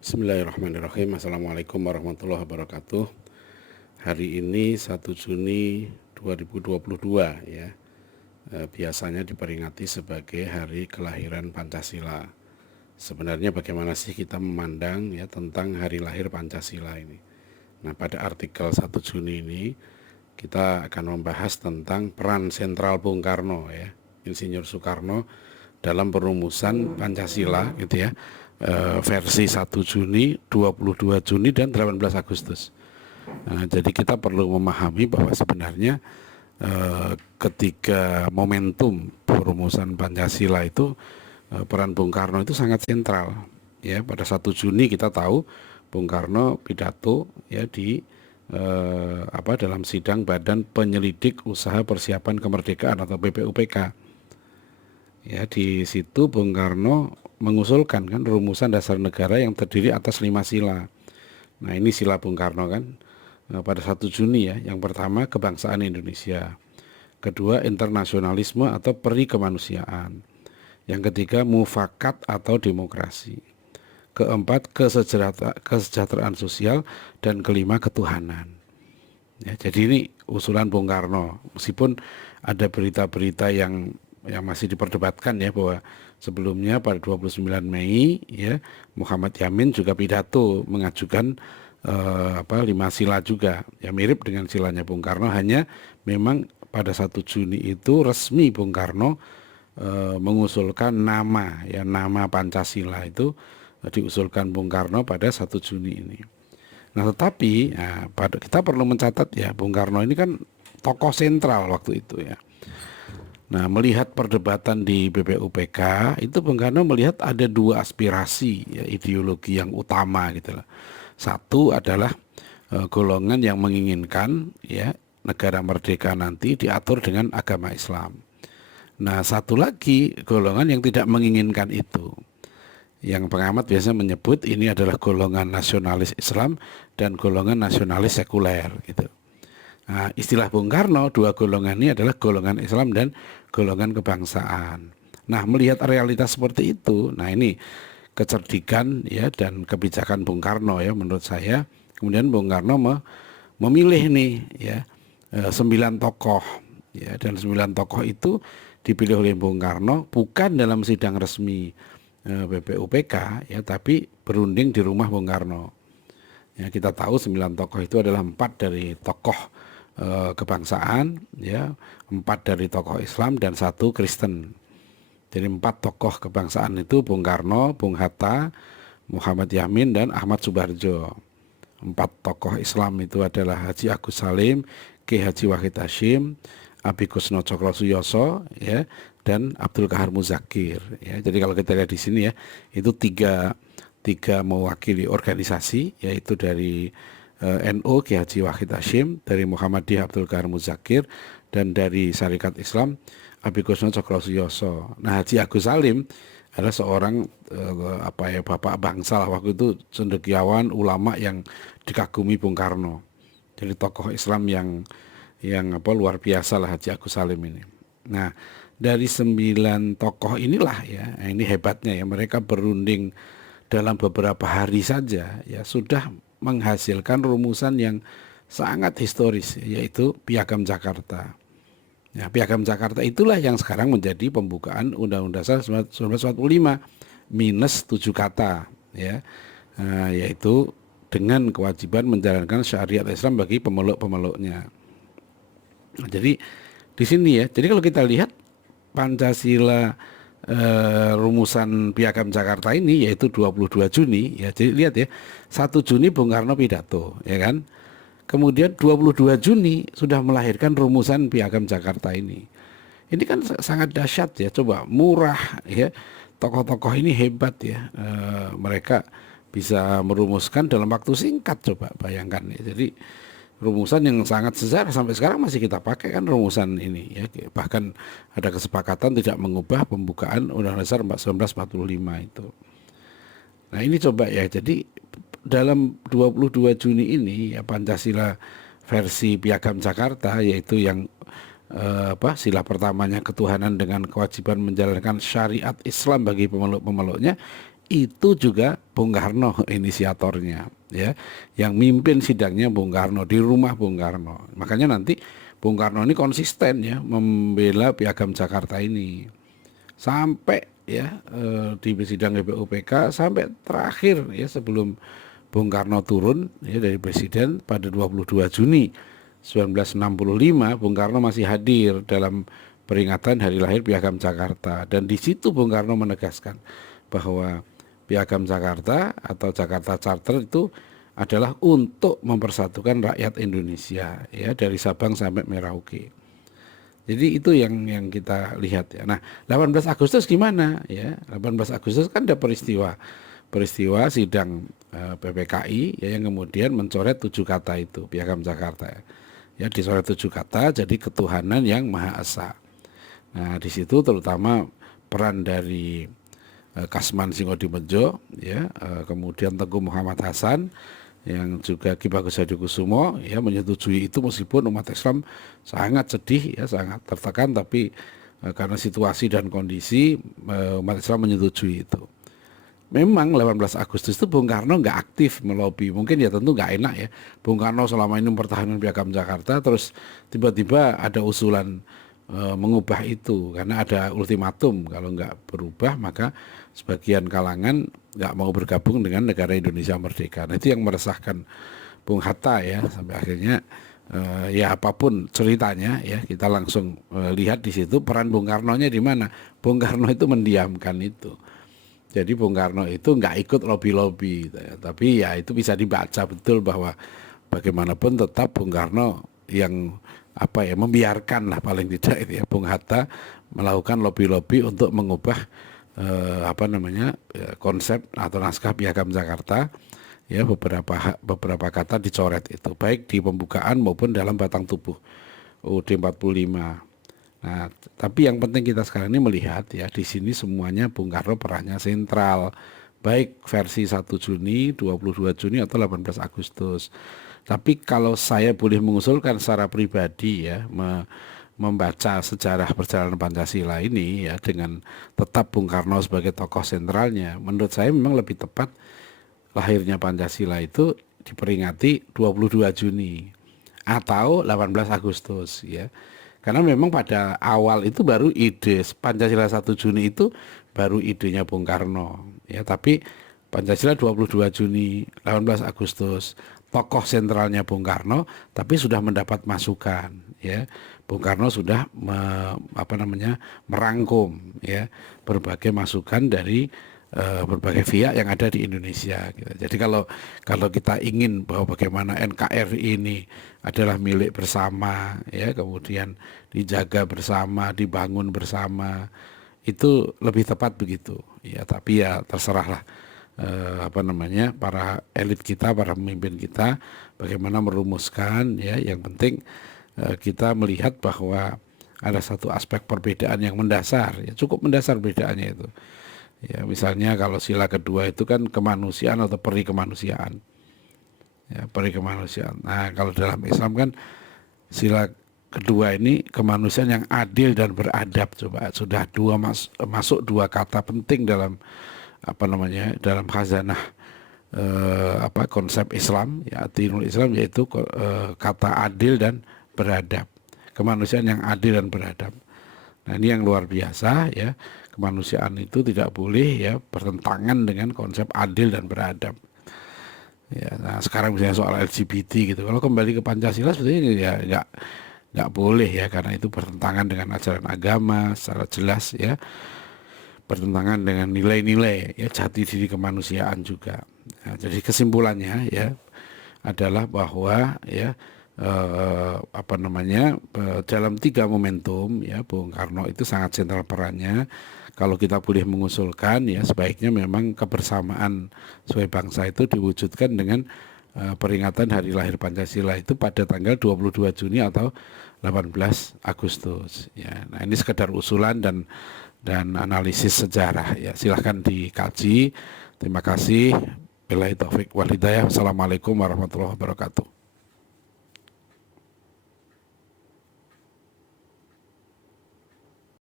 Bismillahirrahmanirrahim. Assalamualaikum warahmatullahi wabarakatuh. Hari ini 1 Juni 2022 ya. Biasanya diperingati sebagai hari kelahiran Pancasila. Sebenarnya bagaimana sih kita memandang ya tentang hari lahir Pancasila ini. Nah, pada artikel 1 Juni ini kita akan membahas tentang peran sentral Bung Karno ya, Insinyur Soekarno dalam perumusan Pancasila gitu ya, versi 1 Juni, 22 Juni dan 18 Agustus. Nah, jadi kita perlu memahami bahwa sebenarnya ketika momentum perumusan Pancasila itu peran Bung Karno itu sangat sentral ya. Pada 1 Juni kita tahu Bung Karno pidato ya di dalam sidang Badan Penyelidik Usaha Persiapan Kemerdekaan atau BPUPK. Ya, di situ Bung Karno mengusulkan kan rumusan dasar negara yang terdiri atas 5 sila. Nah, ini sila Bung Karno kan pada 1 Juni ya. Yang pertama kebangsaan Indonesia. Kedua internasionalisme atau peri kemanusiaan. Yang ketiga mufakat atau demokrasi. Keempat kesejahteraan sosial dan kelima ketuhanan. Ya, jadi ini usulan Bung Karno. Meskipun ada berita-berita yang masih diperdebatkan ya, bahwa sebelumnya pada 29 Mei ya Muhammad Yamin juga pidato mengajukan 5 sila juga ya, mirip dengan silanya Bung Karno, hanya memang pada 1 Juni itu resmi Bung Karno mengusulkan nama Pancasila itu diusulkan Bung Karno pada 1 Juni ini. Nah, tetapi kita perlu mencatat ya, Bung Karno ini kan tokoh sentral waktu itu ya. Nah, melihat perdebatan di BPUPK itu Bung Karno melihat ada 2 aspirasi ya, ideologi yang utama gitu loh. Satu adalah golongan yang menginginkan ya negara merdeka nanti diatur dengan agama Islam. Nah, satu lagi golongan yang tidak menginginkan itu. Yang pengamat biasanya menyebut ini adalah golongan nasionalis Islam dan golongan nasionalis sekuler gitu. Nah, istilah Bung Karno, 2 golongan ini adalah golongan Islam dan golongan kebangsaan. Nah, melihat realitas seperti itu, nah ini kecerdikan ya dan kebijakan Bung Karno ya menurut saya. Kemudian Bung Karno memilih nih ya 9 tokoh ya, dan 9 tokoh itu dipilih oleh Bung Karno bukan dalam sidang resmi BPUPK ya, tapi berunding di rumah Bung Karno. Ya, kita tahu 9 tokoh itu adalah 4 dari tokoh kebangsaan ya, 4 dari tokoh Islam dan 1 Kristen. Jadi 4 tokoh kebangsaan itu Bung Karno, Bung Hatta, Muhammad Yamin dan Ahmad Subarjo. 4 tokoh Islam itu adalah Haji Agus Salim, Ki Haji Wahid Hasyim, Abi Kusno Cokrosudioso ya, dan Abdul Kahar Muzakir ya. Jadi kalau kita lihat di sini ya, itu tiga mewakili organisasi, yaitu dari NU Ki Haji Wahid Hasyim, dari Muhammadiyah Abdul Kahar Muzakir, dan dari Syarikat Islam Abi Kusno Cokrosudioso. Nah, Haji Agus Salim adalah seorang bapak bangsa lah waktu itu, cendekiawan ulama yang dikagumi Bung Karno. Jadi tokoh Islam yang luar biasa lah Haji Agus Salim ini. Nah, dari 9 tokoh inilah ya, ini hebatnya ya, mereka berunding dalam beberapa hari saja ya sudah menghasilkan rumusan yang sangat historis, yaitu Piagam Jakarta. Ya, Piagam Jakarta itulah yang sekarang menjadi pembukaan Undang-Undang Dasar 1945 minus 7 kata ya, yaitu dengan kewajiban menjalankan syariat Islam bagi pemeluk-pemeluknya. Nah, jadi di sini ya, jadi kalau kita lihat Pancasila rumusan Piagam Jakarta ini yaitu 22 Juni ya. Jadi lihat ya, 1 Juni Bung Karno pidato ya kan. Kemudian 22 Juni sudah melahirkan rumusan Piagam Jakarta ini. Ini kan sangat dahsyat ya, coba murah ya. Tokoh-tokoh ini hebat ya. Mereka bisa merumuskan dalam waktu singkat, coba bayangkan ya. Jadi rumusan yang sangat sejarah sampai sekarang masih kita pakai kan rumusan ini ya, bahkan ada kesepakatan tidak mengubah pembukaan Undang-Undang Dasar 1945 itu. Nah, ini coba ya, jadi dalam 22 Juni ini ya, Pancasila versi Piagam Jakarta, yaitu yang sila pertamanya ketuhanan dengan kewajiban menjalankan syariat Islam bagi pemeluk-pemeluknya, itu juga Bung Karno inisiatornya, ya, yang mimpin sidangnya Bung Karno di rumah Bung Karno. Makanya nanti Bung Karno ini konsisten ya membela Piagam Jakarta ini sampai ya di sidang BPUPK sampai terakhir ya sebelum Bung Karno turun ya dari presiden pada 22 Juni 1965. Bung Karno masih hadir dalam peringatan hari lahir Piagam Jakarta, dan di situ Bung Karno menegaskan bahwa Piagam Jakarta atau Jakarta Charter itu adalah untuk mempersatukan rakyat Indonesia ya dari Sabang sampai Merauke. Jadi itu yang kita lihat ya. Nah, 18 Agustus gimana ya? 18 Agustus kan ada peristiwa sidang PPKI ya, yang kemudian mencoret 7 kata itu Piagam Jakarta ya. Ya, dicoret 7 kata jadi ketuhanan yang Maha Esa. Nah, di situ terutama peran dari Kasman Singodimedjo ya, kemudian Teguh Muhammad Hasan yang juga Ki Bagus Hadikusumo ya menyetujui itu, meskipun umat Islam sangat sedih ya, sangat tertekan, tapi karena situasi dan kondisi umat Islam menyetujui itu. Memang 18 Agustus itu Bung Karno nggak aktif melobi, mungkin ya tentu nggak enak ya. Bung Karno selama ini mempertahankan Piagam Jakarta, terus tiba-tiba ada usulan mengubah itu karena ada ultimatum, kalau nggak berubah maka sebagian kalangan nggak mau bergabung dengan negara Indonesia merdeka. Nah, itu yang meresahkan Bung Hatta ya, sampai akhirnya ya apapun ceritanya ya kita langsung lihat di situ peran Bung Karnonya di mana. Bung Karno itu mendiamkan itu. Jadi Bung Karno itu nggak ikut lobby-lobby gitu ya. Tapi ya itu bisa dibaca betul bahwa bagaimanapun tetap Bung Karno yang membiarkan lah paling tidak itu ya Bung Hatta melakukan lobby-lobby untuk mengubah konsep atau naskah Piagam Jakarta ya, beberapa kata dicoret itu baik di pembukaan maupun dalam batang tubuh UUD 45. Nah, tapi yang penting kita sekarang ini melihat ya, di sini semuanya Bung Karno perannya sentral, baik versi 1 Juni, 22 Juni atau 18 Agustus. Tapi kalau saya boleh mengusulkan secara pribadi ya, membaca sejarah perjalanan Pancasila ini ya dengan tetap Bung Karno sebagai tokoh sentralnya, menurut saya memang lebih tepat lahirnya Pancasila itu diperingati 22 Juni atau 18 Agustus ya. Karena memang pada awal itu baru ide Pancasila 1 Juni itu baru idenya Bung Karno ya, tapi Pancasila 22 Juni, 18 Agustus, tokoh sentralnya Bung Karno, tapi sudah mendapat masukan ya. Bung Karno sudah merangkum ya berbagai masukan dari berbagai pihak yang ada di Indonesia gitu. Jadi kalau kita ingin bahwa bagaimana NKRI ini adalah milik bersama ya, kemudian dijaga bersama, dibangun bersama, itu lebih tepat begitu ya. Tapi ya terserahlah para elit kita, para pemimpin kita bagaimana merumuskan ya. Yang penting kita melihat bahwa ada satu aspek perbedaan yang mendasar ya, cukup mendasar perbedaannya itu. Ya, misalnya kalau sila kedua itu kan kemanusiaan atau peri kemanusiaan. Ya, peri kemanusiaan. Nah, kalau dalam Islam kan sila kedua ini kemanusiaan yang adil dan beradab. Coba sudah masuk 2 kata penting dalam dalam khazanah konsep Islam ya, dinul Islam, yaitu kata adil dan beradab. Kemanusiaan yang adil dan beradab. Nah, ini yang luar biasa ya. Kemanusiaan itu tidak boleh ya bertentangan dengan konsep adil dan beradab. Ya, nah sekarang misalnya soal LGBT gitu, kalau kembali ke Pancasila sebetulnya ya nggak boleh ya, karena itu bertentangan dengan ajaran agama secara jelas ya, bertentangan dengan nilai-nilai ya jati diri kemanusiaan juga. Nah, jadi kesimpulannya ya adalah bahwa ya dalam 3 momentum ya Bung Karno itu sangat sentral perannya. Kalau kita boleh mengusulkan ya sebaiknya memang kebersamaan sebagai bangsa itu diwujudkan dengan peringatan hari lahir Pancasila itu pada tanggal 22 Juni atau 18 Agustus ya. Nah, ini sekedar usulan dan analisis sejarah ya, silahkan dikaji. Terima kasih. Billahi taufik wal hidayah. Assalamualaikum warahmatullahi wabarakatuh.